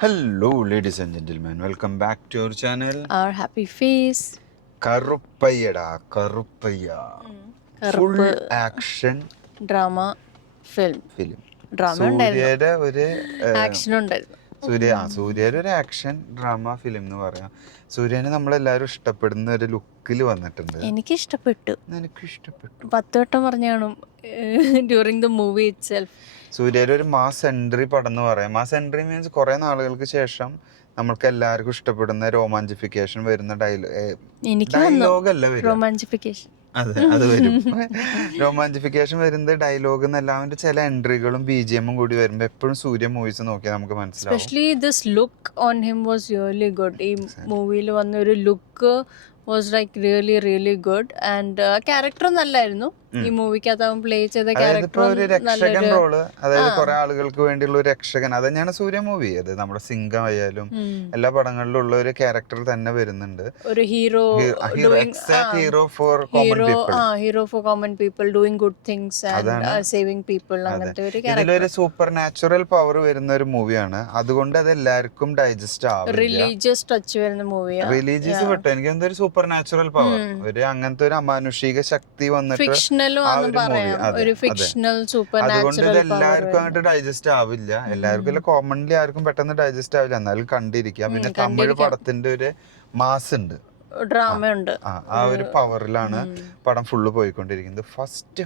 Hello, ladies and gentlemen. Welcome back to our channel. Our happy face. കറുപ്പയ്യടാ കറുപ്പയ്യ. Full action drama film. Drama സൂര്യയുടെ ഒരു action ഉണ്ടായിരുന്നു. സൂര്യയുടെ ഒരു ആക്ഷൻ ഡ്രാമ ഫിലിം എന്ന് പറയാം. സൂര്യനെ നമ്മളെല്ലാവരും ഇഷ്ടപ്പെടുന്ന ഒരു ലുക്കിൽ വന്നിട്ടുണ്ട്. എനിക്ക് ഇഷ്ടപ്പെട്ടു. എനിക്ക് ഇഷ്ടപ്പെട്ടു. 10 വട്ടം പറഞ്ഞു കാണും during the movie it self. സൂര്യയുടെ ഒരു മാസ് എൻട്രി പടം എന്ന് പറയാം. മാസ് എൻട്രി മീൻസ് കുറെ നാളുകൾക്ക് ശേഷം നമ്മൾക്ക് എല്ലാവർക്കും ഇഷ്ടപ്പെടുന്ന റൊമാൻറ്റിഫിക്കേഷൻ വരുന്ന ഡയലോഗല്ല വരും. റൊമാൻറ്റിഫിക്കേഷൻ അതെ, അത് വരും. റൊമാൻറ്റിഫിക്കേഷൻ വരുന്നത് ഡയലോഗ് എന്നല്ല, അവന്റെ ചില എൻട്രികളും BGM കൂടി വരുമ്പോ എപ്പോഴും സൂര്യ മൂവീസ് നോക്കിയാൽ നമുക്ക് മനസ്സിലാവും. Especially this look on him was really good. ഈ മൂവിയിൽ വന്ന ഒരു look was like really good. And character നല്ലായിരുന്നു. ഈ മൂവിക്കകത്ത് അവൻ പ്ലേ ചെയ്ത ക്യാരക്ടർ ഒരു രക്ഷകൻ റോള്, അതായത് കുറെ ആളുകൾക്ക് വേണ്ടിയുള്ള ഒരു രക്ഷകൻ. അത് തന്നെയാണ് സൂര്യ മൂവി. അത് നമ്മുടെ സിംഗം ആയാലും എല്ലാ പടങ്ങളിലും ഉള്ള ഒരു ക്യാരക്ടർ തന്നെ വരുന്നുണ്ട്. ഒരു hero for common people doing good things and saving people. അങ്ങനത്തെ ഒരു ഇതിലൊരു സൂപ്പർ നാച്ചുറൽ പവർ വരുന്ന ഒരു മൂവിയാണ്. അതുകൊണ്ട് അത് എല്ലാവർക്കും ഡൈജസ്റ്റ് ആവും. റിലീജിയസ് ടച്ച് വരുന്ന മൂവിയാണ്. റിലീജിയസ് പെട്ടോ, എനിക്ക് എന്തൊരു സൂപ്പർ നാച്ചുറൽ പവർ, ഒരു അങ്ങനത്തെ ഒരു അമാനുഷിക ശക്തി വന്നിട്ട് അതുകൊണ്ട് ഇത് എല്ലാവർക്കും ആയിട്ട് ഡൈജസ്റ്റ് ആവില്ല. എല്ലാവർക്കും കോമൺലി ആർക്കും പെട്ടെന്ന് ഡൈജസ്റ്റ് ആവില്ല. എന്നാലും കണ്ടിരിക്കുക. പിന്നെ തമിഴ് പടത്തിന്റെ ഒരു മാസ് ഉണ്ട്, ഡ്രാമ ഉണ്ട്. ആ ഒരു പവറിലാണ് പടം ഫുള്ള് പോയിക്കൊണ്ടിരിക്കുന്നത്. First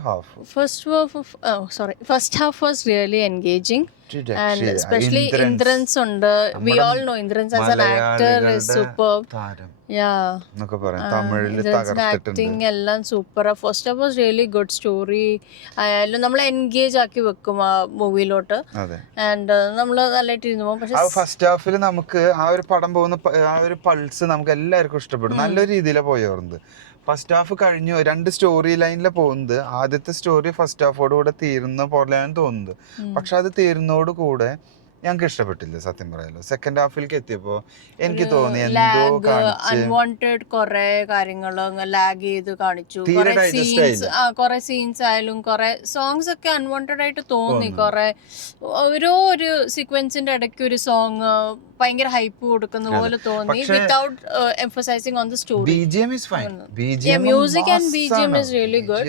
half was really engaging. And especially Indrans ഉണ്ട്. We all know Indrans as an actor is superb. Acting എല്ലാം super. First half was really good. Story ആയാലും നമ്മളെ എൻഗേജ് ആക്കി വെക്കും ആ മൂവിയിലോട്ട്. ആൻഡ് നമ്മൾ നല്ലതായിട്ട് ഇരുന്നു പോകും. പക്ഷെ ഫസ്റ്റ് ഹാഫിൽ നമുക്ക് ആ ഒരു പടം പോകുന്ന ആ ഒരു പൾസ് നമുക്ക് എല്ലാവർക്കും ഇഷ്ടപ്പെടും. നല്ലൊരു രീതിയിലാണ് പോയത്. ഫസ്റ്റ് ഹാഫ് കഴിഞ്ഞു, 2 സ്റ്റോറി ലൈനിലാണ് പോകുന്നത്. ആദ്യത്തെ സ്റ്റോറി ഫസ്റ്റ് ഹാഫോട് കൂടെ തീരുന്ന പോലെയാണ് തോന്നുന്നത്. പക്ഷെ അത് തീരുന്നതോട് കൂടെ ഞങ്ങൾക്ക് ഇഷ്ടപ്പെട്ടില്ല സത്യം പറയാലോ. സെക്കൻഡ് ഹാഫിലേക്ക് എത്തിയപ്പോ എനിക്ക് തോന്നി എന്തോ അൺവാണ്ടഡ് കുറെ കാര്യങ്ങൾ ലാഗ് ചെയ്ത് കാണിച്ചു. കുറെ സീൻസ് ആയാലും കുറെ സോങ്സ് ഒക്കെ അൺവാണ്ടഡ് ആയിട്ട് തോന്നി. കുറെ ഒരു സീക്വൻസിന്റെ ഇടയ്ക്ക് ഒരു സോങ് ഭയങ്കര ഹൈപ്പ് കൊടുക്കുന്ന പോലെ തോന്നി. Without emphasising on the story. Music and BGM is really good.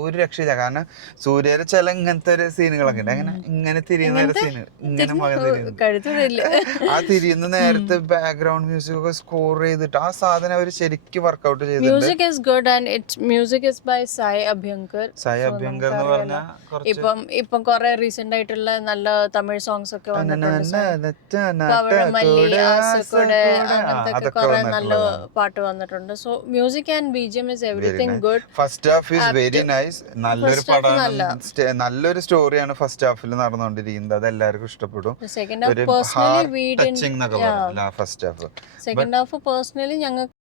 ഒരു രക്ഷയില്ല. കാരണം സൂര്യയുടെ ചില ഇങ്ങനത്തെ ഒരു സീനുകളൊക്കെ ഉണ്ട്. അങ്ങനെ ഇങ്ങനെ തിരിയുന്ന ഒരു സീന്, ഇങ്ങനെ ആ തിരിയുന്ന നേരത്തെ ബാക്ക്ഗ്രൗണ്ട് മ്യൂസിക് ഒക്കെ സ്കോർ ചെയ്തിട്ട് ആ സാധനം അവർ ശരിക്കും വർക്ക്ഔട്ട് ചെയ്തിട്ടുണ്ട്. Music is good and music is by Sai Abhyankar. എന്ന് പറഞ്ഞാൽ ഇപ്പം കുറെ റീസെന്റ് ആയിട്ടുള്ള നല്ല തമിഴ് സോങ്സ് ഒക്കെ വന്നിട്ടുണ്ട്. കുറെ നല്ല പാട്ട് വന്നിട്ടുണ്ട്. So music and BGM is everything good. First half is very nice. നല്ലൊരു പടമാണ്, നല്ലൊരു സ്റ്റോറിയാണ് ഫസ്റ്റ് ഹാഫിൽ നടന്നുകൊണ്ടിരിക്കുന്നത്. അത് എല്ലാവർക്കും ഇഷ്ടപ്പെടും. സെക്കൻഡ് ഹാഫ് പേഴ്സണലി ഞങ്ങൾക്ക്